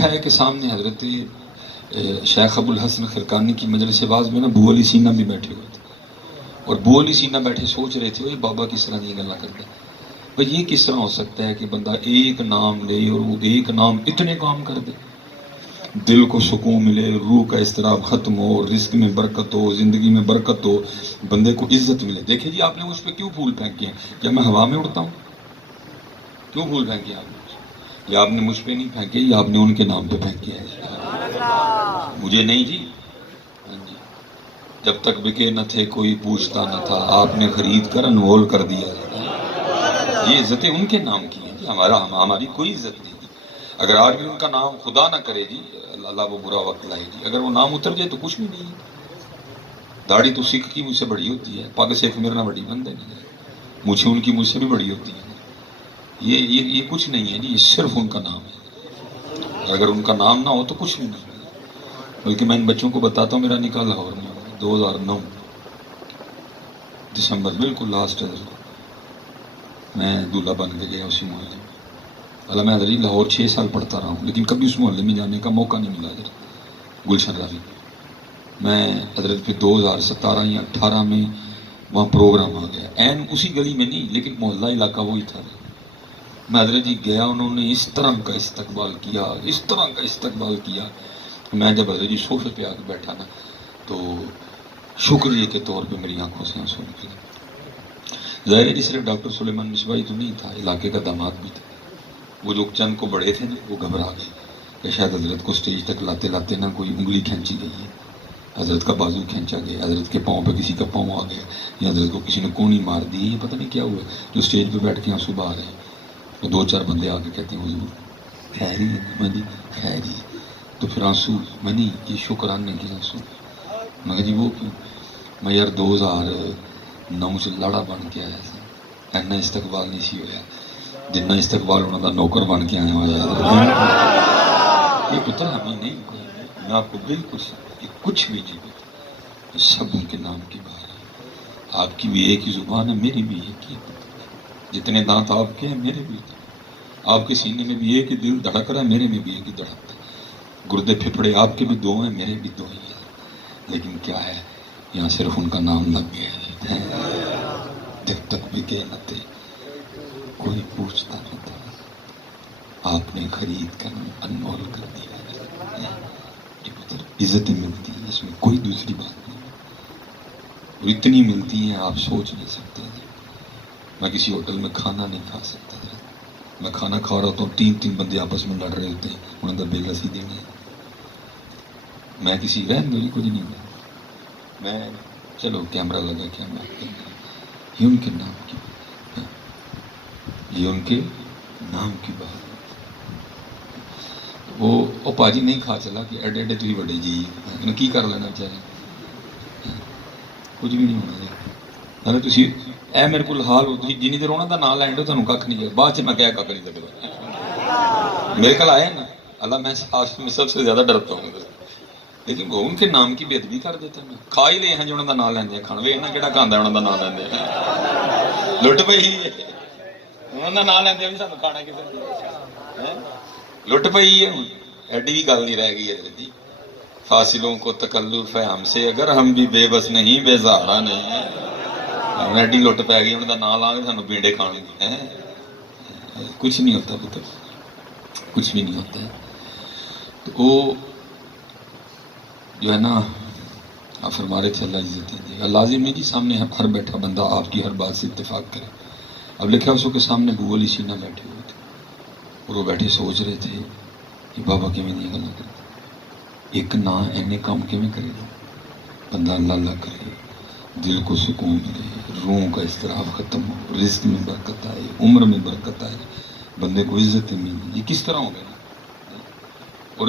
ہے کہ سامنے حضرت شیخ ابو الحسن خرقانی کی مجلس باز میں نا بو علی سینہ بھی بیٹھے ہوئے تھے، اور بو علی سینہ بیٹھے سوچ رہے تھے وہ بابا کس طرح یہ گلا کرتا ہے، بھائی یہ کس طرح ہو سکتا ہے کہ بندہ ایک نام لے اور وہ ایک نام اتنے کام کر دے، دل کو سکون ملے، روح کا اضطراب ختم ہو، رزق میں برکت ہو، زندگی میں برکت ہو، بندے کو عزت ملے۔ دیکھیں جی آپ نے مجھ پہ کیوں پھول پھینکے ہیں؟ جب میں ہوا میں اڑتا ہوں کیوں پھول پھینکے آپ نے؟ یہ آپ نے مجھ پہ نہیں پھینکے، یہ آپ نے ان کے نام پہ پھینکے ہیں، مجھے نہیں جی۔ ہاں جی، جب تک بکے نہ تھے کوئی پوچھتا نہ تھا، آپ نے خرید کر انمول کر دیا۔ یہ عزتیں ان کے نام کی ہیں جی، ہماری کوئی عزت نہیں جی۔ اگر آج بھی ان کا نام خدا نہ کرے جی، اللہ وہ برا وقت لائے جی، اگر وہ نام اتر جائے تو کچھ بھی نہیں ہے۔ داڑھی تو سکھ کی مجھ سے بڑی ہوتی ہے، پگ سکھ میرے نہ بڑی بندے نہیں ہے، مجھے ان کی مجھ سے بھی بڑی ہوتی ہے۔ یہ کچھ نہیں ہے جی، یہ صرف ان کا نام ہے۔ اگر ان کا نام نہ ہو تو کچھ بھی نہیں ہے۔ بلکہ میں ان بچوں کو بتاتا ہوں، میرا نکاح لاہور میں 2009 دسمبر، بالکل لاسٹ ہے، میں دولہا بن کے گیا اسی محلے میں۔ اللہ میں حضرت لاہور 6 سال پڑھتا رہا ہوں، لیکن کبھی اس محلے میں جانے کا موقع نہیں ملا حضرت گلشن راوی۔ میں حضرت پہ 2017 یا 18 میں وہاں پروگرام آ گیا، این اسی گلی میں نہیں لیکن محلہ علاقہ وہی تھا۔ میں حضرت جی گیا، انہوں نے اس طرح کا استقبال کیا، اس طرح کا استقبال کیا۔ میں جب حضرت جی صوفے پہ آ کے بیٹھا نا تو شکریہ کے طور پہ میری آنکھوں سے آنسو نکلے۔ ظاہر ہے جی صرف ڈاکٹر سلیمان مصباحی تو نہیں تھا، علاقے کا داماد بھی تھا۔ وہ جو چند کو بڑے تھے نا وہ گھبرا گئے کہ شاید حضرت کو سٹیج تک لاتے لاتے نا کوئی انگلی کھینچی گئی ہے، حضرت کا بازو کھینچا گیا، حضرت کے پاؤں پہ کسی کا پاؤں آ گیا، یا حضرت کو کسی نے کونی مار دی، یہ پتہ نہیں کیا ہوا جو سٹیج پہ بیٹھ کے آنسو بہا رہے ہیں۔ تو 2-4 بندے آ کے کہتے ہیں حضور خیری ہے؟ میں جی خیری ہے۔ تو پھر آنسو میں نہیں، یہ شکرانے کے آنسو۔ میں کہا جی وہ کیوں؟ میں یار 2009 سے لاڑا بن کے آیا تھا، اینا استقبال نہیں سی ہویا جنہ استقبال انہوں کا نوکر بن کے آیا ہوا ہے۔ یہ پتہ ہمیں نہیں کوئی، میں آپ کو بالکل یہ کچھ بھی نہیں پتا، یہ سب ان کے نام کی بات ہے۔ آپ کی بھی ایک ہی زبان ہے، میری بھی ایک ہی، جتنے دانت آپ کے ہیں میرے بھی، آپ کے سینے میں بھی ایک ہی دل دھڑک رہا ہے، میرے میں بھی ایک ہی دھڑکتا ہے، گردے پھپڑے آپ کے بھی 2 ہیں، میرے بھی 2 ہی ہیں، لیکن کیا ہے یہاں صرف ان کا نام لگ گیا ہے۔ جب تک بکے نہ تھے کوئی پوچھتا نہ تھا، آپ نے خرید کر انمول کر دیا۔ یہ پتر عزتیں ملتی ہیں، اس میں کوئی دوسری بات نہیں، اور اتنی ملتی ہیں آپ سوچ نہیں سکتے۔ میں کسی ہوٹل میں کھانا نہیں کھا سکتا، میں کھانا کھا رہا ہوتا ہوں 3 بندے آپس میں لڑ رہے ہوتے ہیں، انہوں نے بیل سی دینی ہے، میں کسی رہن دو کچھ نہیں ہے، میں چلو کیمرہ لگا کیا میں یہ ان کے نام کی بات ہے، یہ ان کے نام کی بات ہے۔ وہ پاجی نہیں کھا چلا کہ ایڈے ایڈے تو ہی بڑے جی کی کر لینا چاہیے، کچھ بھی نہیں ہونا چاہیے۔ تسی اے میرے کو حال ہو جنی دیر انہوں کا نام لینڈو تمہیں کھ نہیں جائے، بعد چ میں کہہ کھ نہیں سکتا، میرے کل آئے نا اللہ میں سب سے زیادہ ڈرتا ہوں، لیکن وہ ان کے نام کی بے ادبی کر دیتا ہے۔ کھا ہی لے ہیں جو انہوں کا نام لیندے کھانا وے نہ کہڑا کھانا انہوں کا نام لیندے، لٹ پئی انہوں کا نام لیندے بھی سانوں کھانا کسی لٹ پئی ہے، ایڈی بھی گل نہیں رہ گئی ہے جی۔ فاصلوں کو تکلف ہے ہم سے اگر ہم بھی بے بس نہیں بے سہارا نہیں ہے، ایڈی لٹ پی گئی انہوں کا نام لا کے سانوں پیڑے کھانے کی، کچھ نہیں ہوتا پتر، کچھ بھی نہیں ہوتا ہے۔ تو وہ جو ہے نا آپ فرما رہے تھے اللہ عزتیں دے گا، لازم نہیں جی سامنے ہر بیٹھا بندہ آپ کی ہر بات سے اتفاق کرے۔ اب لکھا اس کے سامنے بو علی سینہ بیٹھے ہوئے تھے، اور وہ بیٹھے سوچ رہے تھے کہ بابا کیویں دی گلاں کرتے، ایک نہ اینے کام کیویں کرے گا بندہ، اللہ اللہ کرے، دل کو سکون ملے، روح کا اضطراب ختم ہو، رزق میں برکت آئے، عمر میں برکت آئے، بندے کو عزت ملے، یہ کس طرح ہو گیا؟ اور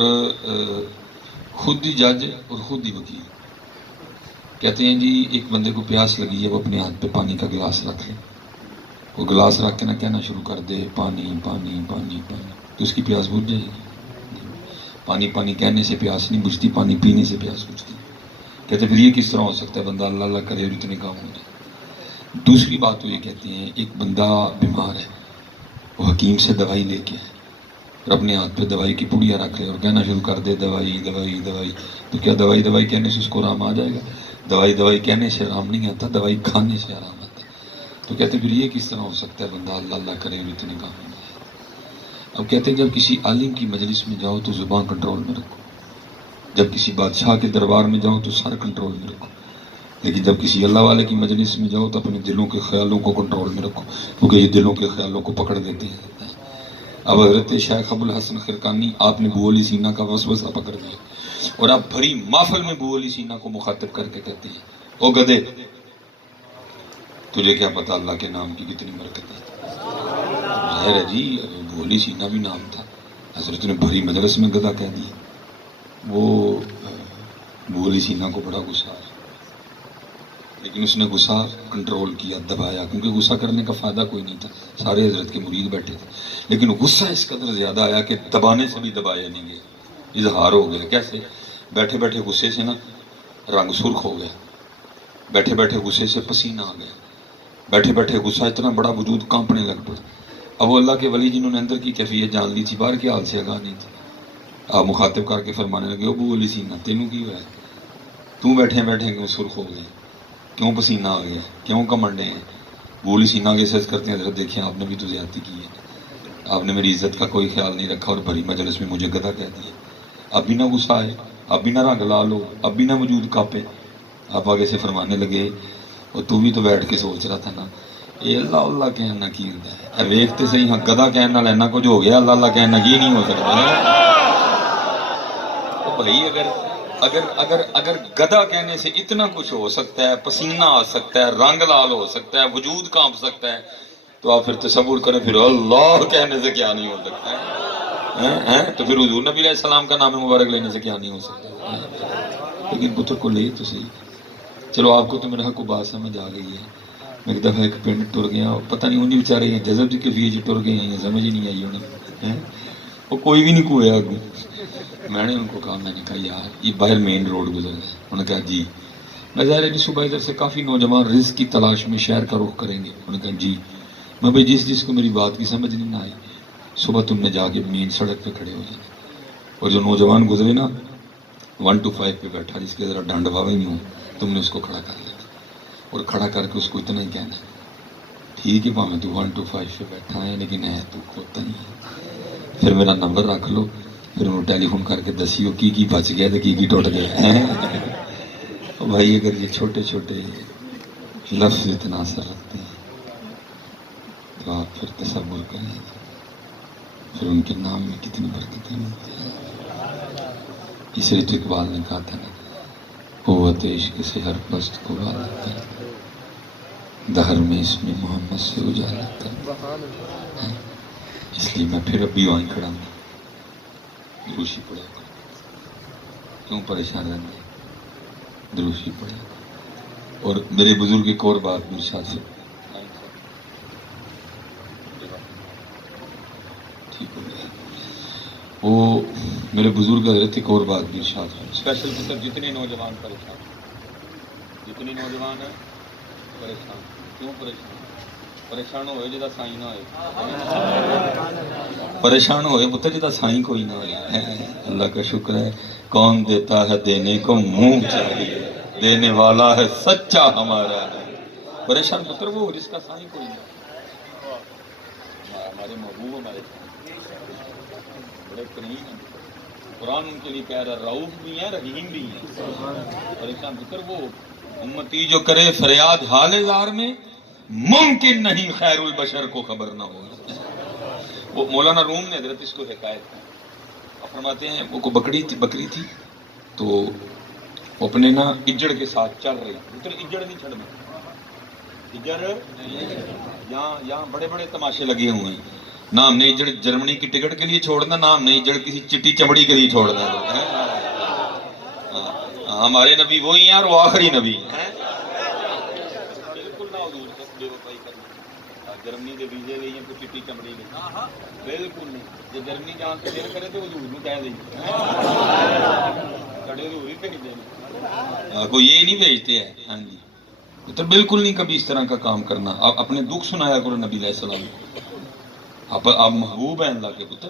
خود ہی جج اور خود ہی وکیل، کہتے ہیں جی ایک بندے کو پیاس لگی ہے، وہ اپنے ہاتھ پہ پانی کا گلاس رکھ لے، وہ گلاس رکھ کے نہ کہنا شروع کر دے پانی پانی پانی پانی، تو اس کی پیاس بجھ جائے گی؟ پانی پانی کہنے سے پیاس نہیں بجھتی، پانی پینے سے پیاس بجھتی۔ کہتے پھر یہ کس طرح ہو سکتا ہے بندہ اللہ اللہ کرے اور اتنے کام ہو جائے؟ دوسری بات وہ یہ کہتے ہیں ایک بندہ بیمار ہے، وہ حکیم سے دوائی لے کے ہے، اور اپنے ہاتھ پہ دوائی کی پڑیا رکھ لے اور کہنا شروع کر دے دوائی دوائی دوائی، تو کیا دوائی دوائی کہنے سے اس کو آرام آ جائے گا؟ دوائی دوائی کہنے سے آرام نہیں آتا، دوائی کھانے سے آرام آتا ہے۔ تو کہتے پھر یہ کس طرح ہو سکتا ہے بندہ اللہ اللہ کرے اور اتنے کام نہیں ہے؟ اب کہتے ہیں جب کسی عالم کی مجلس میں جاؤ تو زبان کنٹرول میں رکھو، جب کسی بادشاہ کے دربار میں جاؤ تو سر کنٹرول میں رکھو، لیکن جب کسی اللہ والے کی مجلس میں جاؤ تو اپنے دلوں کے خیالوں کو کنٹرول میں رکھو، کیونکہ یہ دلوں کے خیالوں کو پکڑ دیتے ہیں۔ اب حضرت شیخ ابو الحسن خرقانی آپ نے بو علی سینا کا وسوسہ پکڑ دیا، اور آپ بھری محفل میں بو علی سینا کو مخاطب کر کے کہتے ہیں او گدے، تجھے کیا پتا اللہ کے نام کی کتنی برکت ہے؟ ظاہر ہے جی بو علی سینا بھی نام تھا، حضرت نے بھری مجلس میں گدھا کہہ دیا۔ وہ بو علی سینا کو بڑا غصہ آیا، لیکن اس نے غصہ کنٹرول کیا، دبایا، کیونکہ غصہ کرنے کا فائدہ کوئی نہیں تھا، سارے حضرت کے مرید بیٹھے تھے، لیکن غصہ اس قدر زیادہ آیا کہ دبانے سے بھی دبایا نہیں گیا، اظہار ہو گیا۔ کیسے؟ بیٹھے بیٹھے غصے سے نا رنگ سرخ ہو گیا، بیٹھے بیٹھے غصے سے پسینہ آ گیا، بیٹھے بیٹھے غصہ اتنا بڑا وجود کانپنے لگ پڑا۔ اب وہ اللہ کے ولی جنہوں نے اندر کی کیفیت جان لی تھی، باہر کے حال سے آگاہ نہیں تھی، آپ مخاطب کر کے فرمانے لگے ابو علی سینا تینوں کی ہوا ہے؟ تو بیٹھے بیٹھے کیوں سرخ ہو گئے، کیوں پسینہ آ گیا، کیوں کمنڈے ہیں؟ ابو علی سینا کے سچ کرتے ہیں حضرت دیکھیں آپ نے بھی تو زیادتی کی ہے، آپ نے میری عزت کا کوئی خیال نہیں رکھا اور بھری مجلس میں مجھے گدھا کہہ دیا، اب بھی نہ غصہ آئے، اب بھی نہ رنگ لال ہو، اب بھی نہ وجود کانپے۔ آپ آگے سے فرمانے لگے اور تو بھی تو بیٹھ کے سوچ رہا تھا نا یہ اللہ اللہ کہنا کی ہوتا ہے، ویکھتے صحیح ہاں گدھا کہنا لینا کچھ ہو گیا، اللہ اللہ کہنا کی نہیں ہو سکتا ہے۔ تو بھائی اگر گدھا کہنے سے اتنا کچھ ہو سکتا ہے، پسینہ آ سکتا ہے، رنگ لال ہو سکتا ہے، وجود کانپ سکتا ہے، تو آپ پھر تصور کریں پھر اللہ کہنے سے کیا نہیں ہو سکتا ہے؟ تو پھر حضور نبی علیہ السلام کا نام مبارک لینے سے کیا نہیں ہو سکتا؟ لیکن پتر کو لے تو صحیح۔ چلو آپ کو تو میرا کو بات سمجھ آ گئی ہے۔ میں ایک دفعہ ایک پنڈ ٹر گیا، پتہ نہیں انہیں بیچارے ہیں جذب کی کیفیت ٹر گئے ہیں، سمجھ ہی نہیں آئی انہیں، وہ کوئی بھی نہیں کویا آگے۔ میں نے ان کو کہا، میں نے کہا یار یہ باہر مین روڈ گزر گئے، انہوں نے کہا جی۔ میں ظاہر ہے صبح ادھر سے کافی نوجوان رزق کی تلاش میں شہر کا رخ کریں گے، انہوں نے کہا جی۔ میں بھائی جس کو میری بات کی سمجھ نہیں نہ آئی، صبح تم نے جا کے مین سڑک پہ کھڑے ہو جانا، اور جو نوجوان گزرے نا 1 to 5 پہ بیٹھا جس کے ذرا ڈنڈ بھاوے نہیں ہوں، تم نے اس کو کھڑا کر لینا اور کھڑا کر کے اس کو اتنا ہی کہنا ٹھیک ہے پاویں تو 1 to 5 پہ بیٹھا ہے لیکن ہے تو کھوتا ہی ہے، پھر میرا نمبر رکھ لو، پھر انہوں ٹیلی فون کر کے دسیو کی بچ گیا تو کی ٹوٹ گیا۔ بھائی اگر یہ چھوٹے چھوٹے لفظ اتنا اثر رکھتے ہیں تو آپ پھر تصور کریں پھر ان کے نام میں کتنی برکتیں ملتی ہیں۔ اس لیے اقبال نے کہا تھا نا قوت عشق سے ہر پست کو والا کر، دہر میں اس میں محمد سے اجالا کر۔ اس لیے میں پھر اب بھی وہیں کھڑا ہوں، دروشی پڑھا کیوں پریشان رہنا، دروشی پڑھا۔ اور میرے بزرگ ایک اور بات بھی ارشاد سے ٹھیک ہو گیا، وہ میرے بزرگ حضرت ایک اور بات بھی ارشاد ہے، اسپیشل مطلب جتنے نوجوان پریشان، جتنے نوجوان ہیں پریشان، کیوں پریشان؟ پریشان ہوئے جدا سائیں نہ ہوئے، پریشان ہوئے پتر جدا سائیں کوئی نہ ہوئے۔ اللہ کا شکر ہے کون دیتا ہے دینے کو منہ چاہیے، دینے والا ہے سچا ہمارا ہے۔ پریشان پتر وہ جس کا سائیں کوئی نہ، ہمارے محبوب ہمارے بڑے کریم ہیں، قرآن ان کے لیے کہہ رہا رؤوف بھی ہیں رحیم بھی ہیں۔ پریشان پتر وہ امتی جو کرے فریاد حال زار میں، ممکن نہیں خیر البشر کو خبر نہ ہو۔ وہ مولانا روم نے حضرت اس کو حکایت کی، فرماتے ہیں وہ کو بکری تھی تو وہ اپنے نا اجڑ کے ساتھ چل رہی، پتر اجڑ نہیں چھڑنا، اجڑ یہاں بڑے بڑے تماشے لگے ہوئے ہیں، نہ ہم نے اجڑ جرمنی کی ٹکٹ کے لیے چھوڑنا، نہ ہم نے اجڑ کسی چٹی چمڑی کے لیے چھوڑنا۔ ہمارے نبی وہی ہیں اور وہ آخری نبی ہیں، بالکل نہ حضور سے بے وفائی کرنا، جرمنی کے ویزے لے کوئی چٹی چمڑی لے، بالکل نہیں۔ جو جرمنی جان سے دل کرے تو حضور کو کہہ دیں کڑے حضور ہی بھیج دیں، کوئی یہ نہیں بھیجتے ہیں۔ ہاں جی تو بالکل نہیں کبھی اس طرح کا کام کرنا۔ آپ اپنے دکھ سنایا کرو نبی علیہ السلام کو، آپ محبوب ہیں اللہ کے پتر،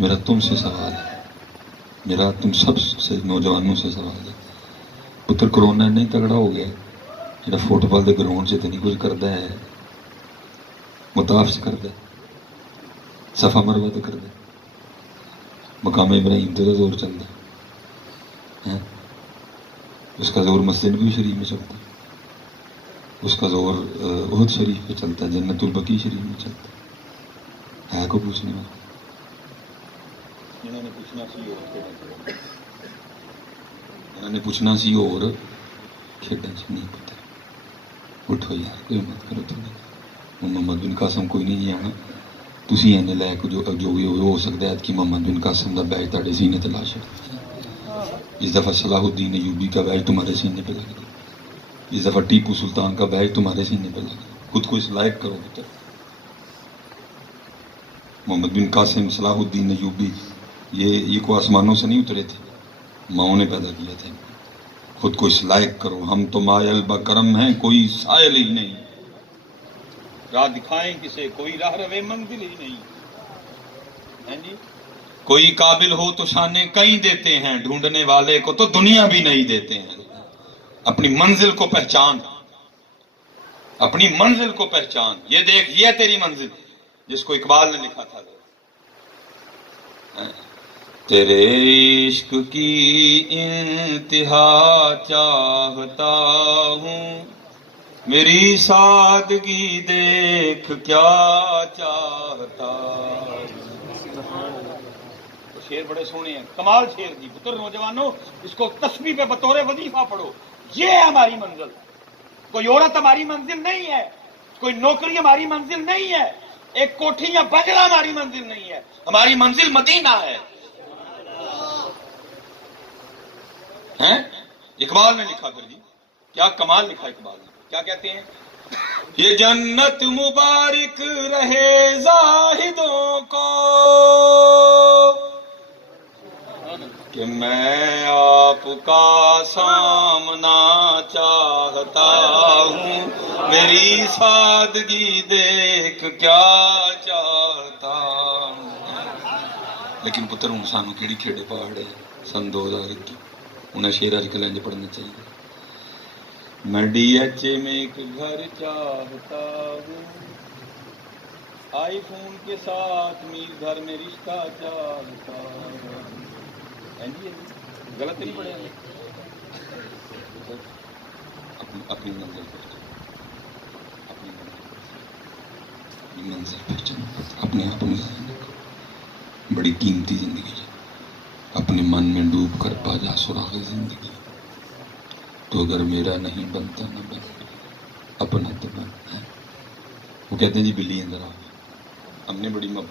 میرا تم سے سوال ہے، میرا تم سب سے نوجوانوں سے سوال ہے. پتر کرونا نہیں تگڑا ہو گیا جڑا فٹ بال کے گراؤنڈ سے تو نہیں کچھ کرتا ہے، مطاف سے کرتا ہے، صفا مروا تو کرتا ہے، مقام ابراہیم تو زور چلتا ہے، اس کا زور مسجد نبوی شریف میں چلتا ہے، اس کا زور احد شریف پہ چلتا ہے، جنت البقیع شریف میں چلتا ہے. کو پوچھنے والا انہوں نے پوچھنا سی اور کھیڈن سے نہیں پتا. اٹھو یار کوئی مت کرو تھوڑی. محمد بن قاسم کوئی نہیں جانا تسی اینے لے کے جو بھی ہو سکتا ہے کہ محمد بن قاسم کا بیج تاڑے سینے تے لا چھڑ. اس دفعہ صلاح الدین ایوبی کا بیج تمہارے سینے پہ لگ گیا، اس دفعہ ٹیپو سلطان کا بیج تمہارے سینے پہ لگ گیا. خود کو اس لائق کرو پتر. محمد بن قاسم، صلاح الدین ایوبی یہ کو آسمانوں سے نہیں اترے تھے، ماؤں نے پیدا کیا تھے. خود کو اس لائق کرو. ہم تو مائل بکرم ہیں، کوئی سائل ہی نہیں. راہ دکھائیں کسے، کوئی راہ روے منزل ہی نہیں. جی کوئی قابل ہو تو شانے کہیں دیتے ہیں، ڈھونڈنے والے کو تو دنیا بھی نہیں دیتے ہیں. اپنی منزل کو پہچان، اپنی منزل کو پہچان. یہ دیکھ یہ تیری منزل، جس کو اقبال نے لکھا تھا. تیرے عشق کی انتہا چاہتا ہوں، میری سادگی دیکھ کیا چاہتا ہوں. شعر بڑے سونے ہیں، کمال شعر جی. پتر نوجوانوں اس کو تسبیح پہ بطور وظیفہ پڑھو. یہ ہے ہماری منزل. کوئی عورت ہماری منزل نہیں ہے، کوئی نوکری ہماری منزل نہیں ہے، ایک کوٹھی یا بنگلہ ہماری منزل نہیں ہے. ہماری منزل مدینہ ہے. اقبال نے لکھا پھر جی کیا کمال لکھا اقبال نے. کیا کہتے ہیں؟ یہ جنت مبارک رہے زاہدوں کو کہ میں آپ کا سامنا چاہتا ہوں، میری سادگی دیکھ کیا چاہتا ہوں. لیکن پتر ہوں سانو کیڑی کھیڑے پہاڑے سن 2021 انہیں شیر اج کل انج پڑھنا چاہیے. میں ڈی ایچ اے میں ایک گھر چاہتا ہوں، آئی فون کے ساتھ میر گھر میں رشتہ چاہتا ہوں. غلط نہیں پڑے اپنی منزل پر اپنی منزل پر چلو. اپنے آپ میں بڑی قیمتی زندگی ہے. اپنے من میں ڈوب کر پا جا سراغ زندگی. تو اگر میرا نہیں بنتا نہ بن، اپنا تو بن. وہ کہتے ہیں جی بلی اندر آ، ہم نے بڑی محبت